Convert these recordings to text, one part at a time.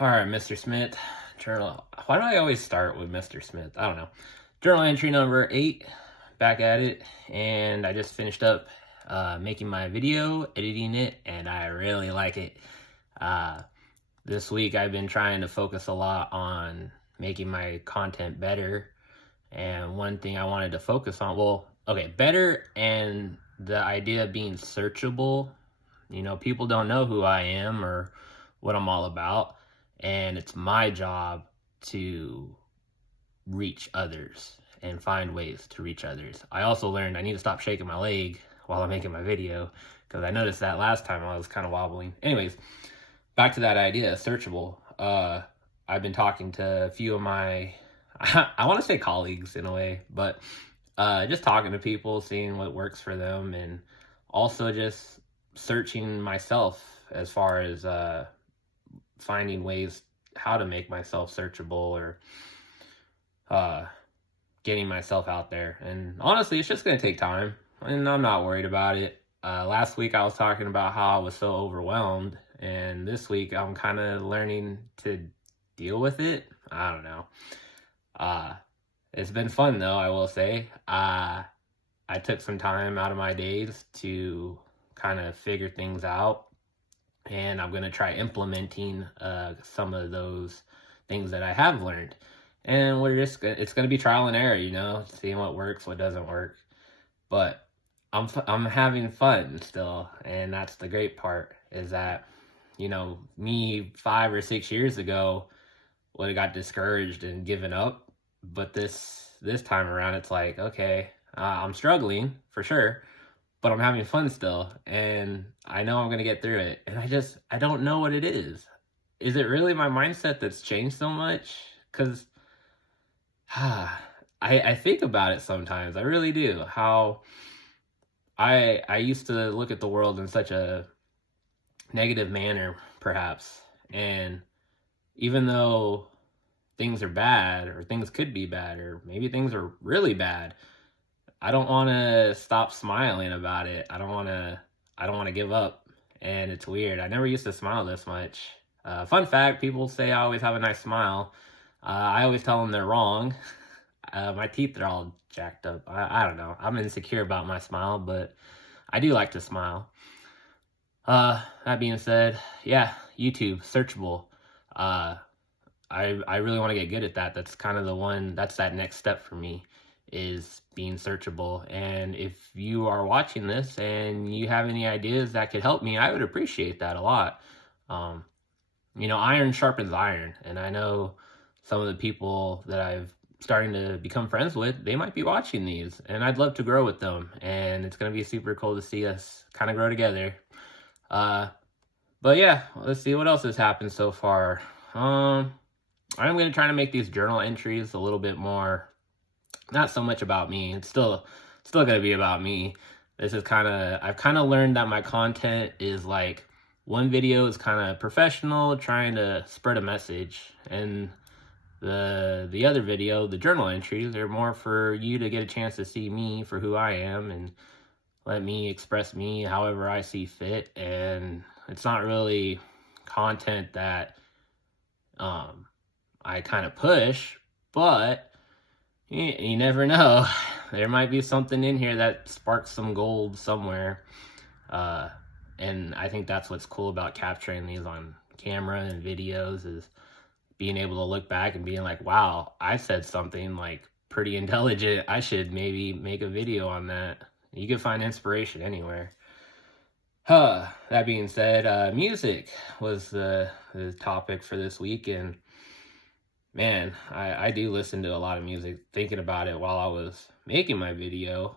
All right, Mr. Smith. Journal. Why do I always start with Mr. Smith? I don't know. Journal entry number 8. Back at it, and I just finished up making my video, editing it, and I really like it. Uh, this week I've been trying to focus a lot on making my content better, and one thing I wanted to focus on, better, and the idea of being searchable. People don't know who I am or what I'm all about, and it's my job to reach others and find ways to reach others. I also learned I need to stop shaking my leg while I'm making my video because I noticed that last time I was kind of wobbling. Anyways, back to that idea, searchable. I've been talking to a few of my, I want to say colleagues in a way, but just talking to people, seeing what works for them, and also just searching myself as far as finding ways how to make myself searchable or getting myself out there. And honestly, it's just going to take time, and I'm not worried about it. Last week I was talking about how I was so overwhelmed, and this week I'm kind of learning to deal with it. I don't know. It's been fun though, I will say. I took some time out of my days to kind of figure things out, and I'm going to try implementing some of those things that I have learned. And it's going to be trial and error, seeing what works, what doesn't work. But I'm having fun still, and that's the great part, is that, me 5 or 6 years ago would have got discouraged and given up. But this time around, it's like, okay, I'm struggling for sure, but I'm having fun still, and I know I'm going to get through it. And I don't know what it is. Is it really my mindset that's changed so much? Because I think about it sometimes. I really do. How I used to look at the world in such a negative manner, perhaps. And even though things are bad, or things could be bad, or maybe things are really bad, I don't want to stop smiling about it. I don't want to give up. And it's weird. I never used to smile this much. Fun fact, people say I always have a nice smile. I always tell them they're wrong. My teeth are all jacked up. I don't know. I'm insecure about my smile, but I do like to smile. That being said, yeah, YouTube, searchable. I really want to get good at that. That's kind of that's that next step for me, is being searchable. And if you are watching this and you have any ideas that could help me, I would appreciate that a lot. Iron sharpens iron, and I know some of the people that I've starting to become friends with, they might be watching these, and I'd love to grow with them, and it's going to be super cool to see us kind of grow together. But yeah, let's see what else has happened so far. I'm going to try to make these journal entries a little bit more, not so much about me. It's still going to be about me. I've kind of learned that my content is like, one video is kind of professional, trying to spread a message, and the other video, the journal entries, are more for you to get a chance to see me for who I am and let me express me however I see fit. And it's not really content that I kind of push, but you never know. There might be something in here that sparks some gold somewhere. And I think that's what's cool about capturing these on camera and videos, is being able to look back and being like, wow, I said something like pretty intelligent. I should maybe make a video on that. You can find inspiration anywhere. That being said, music was the topic for this week. And man, I do listen to a lot of music. Thinking about it while I was making my video,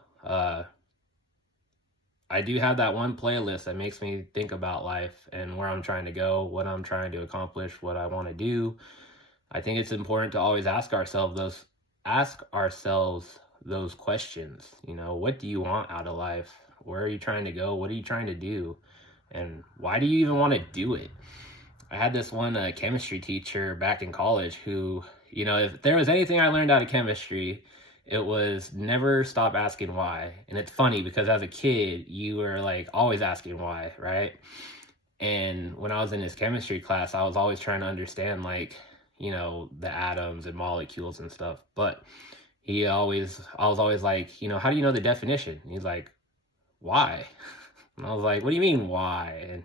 I do have that one playlist that makes me think about life and where I'm trying to go, what I'm trying to accomplish, what I want to do. I think it's important to always ask ourselves those questions. What do you want out of life? Where are you trying to go? What are you trying to do? And why do you even want to do it? I had this one chemistry teacher back in college who, if there was anything I learned out of chemistry, it was never stop asking why. And it's funny because as a kid, you were like always asking why, right? And when I was in his chemistry class, I was always trying to understand, like, the atoms and molecules and stuff. But I was always like, how do you know the definition? And he's like, why? And I was like, what do you mean, why? And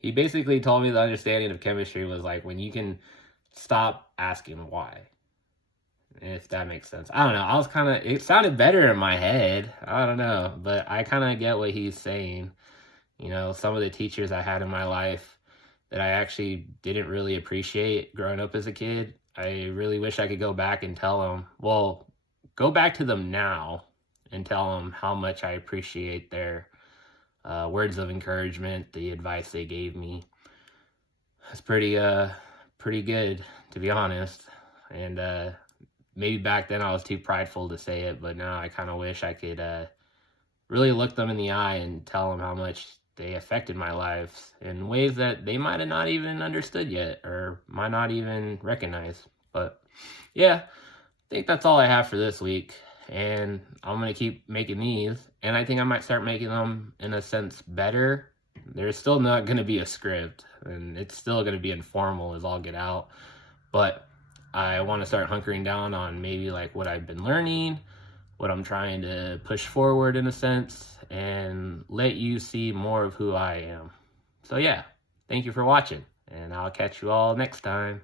he basically told me the understanding of chemistry was like when you can stop asking why. If that makes sense. I don't know. It sounded better in my head. I don't know. But I kind of get what he's saying. Some of the teachers I had in my life that I actually didn't really appreciate growing up as a kid, I really wish I could go back and tell them, well, go back to them now and tell them how much I appreciate their words of encouragement, the advice they gave me. It's pretty good, to be honest. And maybe back then I was too prideful to say it, but now I kind of wish I could really look them in the eye and tell them how much they affected my life in ways that they might have not even understood yet or might not even recognize. But yeah, I think that's all I have for this week. And I'm going to keep making these. And I think I might start making them, in a sense, better. There's still not going to be a script. And it's still going to be informal as all get out. But I want to start hunkering down on maybe like what I've been learning, what I'm trying to push forward in a sense, and let you see more of who I am. So yeah, thank you for watching, and I'll catch you all next time.